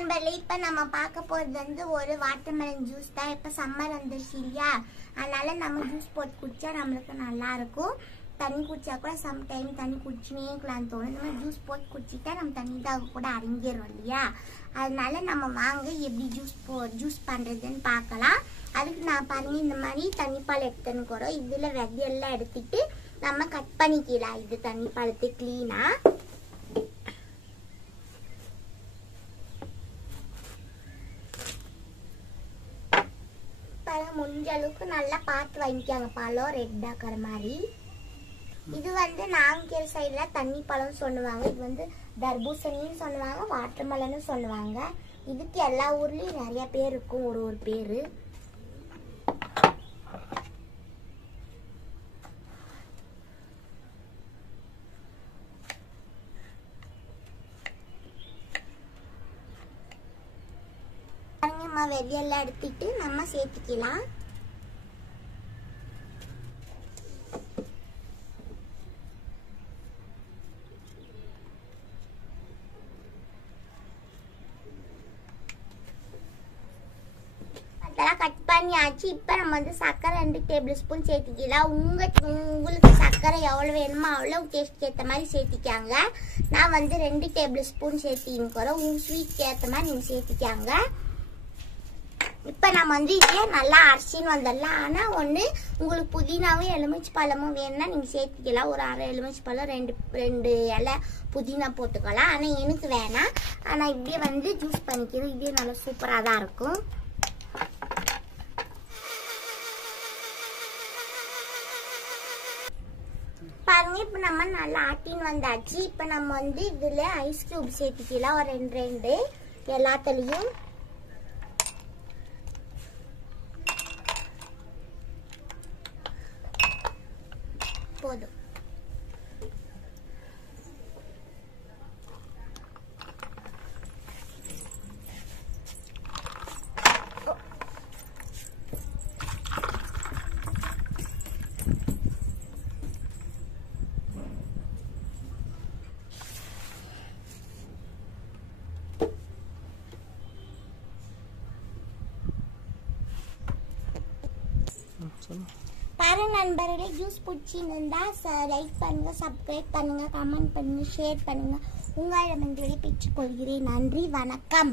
நண்பர்களே, இப்ப நம்ம பார்க்க போறது வந்து ஒரு வாட்டர்மெலன் ஜூஸ் தான். இப்ப சம்மர் வந்துருச்சு இல்லையா, அதனால நம்ம ஜூஸ் போட்டு குடிச்சா நம்மளுக்கு நல்லா இருக்கும். தண்ணி குடிச்சா கூட சம்டைம் தண்ணி குடிச்சுனே இருக்கலாம்னு தோணும். இந்த மாதிரி ஜூஸ் போட்டு குடிச்சிட்டா நம்ம தண்ணி தாக கூட அடங்கிடும் இல்லையா. அதனால நம்ம வாங்க எப்படி ஜூஸ் பண்றதுன்னு பார்க்கலாம். அதுக்கு நான் பாருங்க இந்த மாதிரி தண்ணி பால் எடுத்துன்னு இதுல விதையெல்லாம் எடுத்துட்டு நம்ம கட் பண்ணிக்கலாம். இது தண்ணி பாலத்தை கிளீனா முடிஞ்ச அளவுக்கு நல்லா பார்த்து வாங்கிக்காங்க. பழம் ரெட் ஆக்கிற மாதிரி. இது வந்து நாங்கேல் சைடுல தண்ணி பழம் சொல்லுவாங்க. இது வந்து தர்பூசணின்னு சொல்லுவாங்க, வாட்டர்மெலன்னு சொல்லுவாங்க. இதுக்கு எல்லா ஊர்லயும் நிறைய பேர் இருக்கும், ஒரு பேரு. வெள்ளையெல்லாம் எடுத்துட்டு நம்ம சேர்த்துக்கலாம். அதெல்லாம் கட் பண்ணியாச்சு. இப்ப நம்ம வந்து சர்க்கரை 2 டேபிள் ஸ்பூன் சேர்த்துக்கலாம். உங்களுக்கு சர்க்கரை எவ்வளவு வேணுமோ அவ்வளவு டேஸ்ட்க்கு ஏற்ற மாதிரி சேர்த்திக்காங்க. நான் வந்து 2 டேபிள் ஸ்பூன் சேர்த்திக்கிறேன். உங்க ஸ்வீட்க்கு ஏற்ற மாதிரி நீங்க சேர்த்திக்காங்க. இப்ப நம்ம வந்து இதே நல்லா அரைச்சின்னு வந்துடலாம். ஆனா ஒண்ணு உங்களுக்கு புதினாவும் எலுமிச்சை பழமும் வேணும்னா நீங்க சேர்த்துக்கலாம். ஒரு அரை எலுமிச்சை பழம், 2 இலை புதினா போட்டுக்கலாம். ஆனா எனக்கு வேணாம். ஆனா இப்படியே வந்து ஜூஸ் பண்ணிக்கிறோம். இதே நல்லா சூப்பரா தான் இருக்கும். பாருங்க, இப்ப நம்ம நல்லா ஆட்டின்னு வந்தாச்சு. இப்ப நம்ம வந்து இதுல ஐஸ் கியூப் சேர்த்துக்கலாம். ஒரு 2 எல்லாத்துலயும். போதும். பாரு நண்பர்களே, ஜூஸ் பிடிச்சிருந்தா லைக் பண்ணுங்க, சப்ஸ்கிரைப் பண்ணுங்க, கமெண்ட் பண்ணுங்க, ஷேர் பண்ணுங்க. உங்களிடமிருந்து விடைபெற்றுக் கொள்கிறேன். நன்றி, வணக்கம்.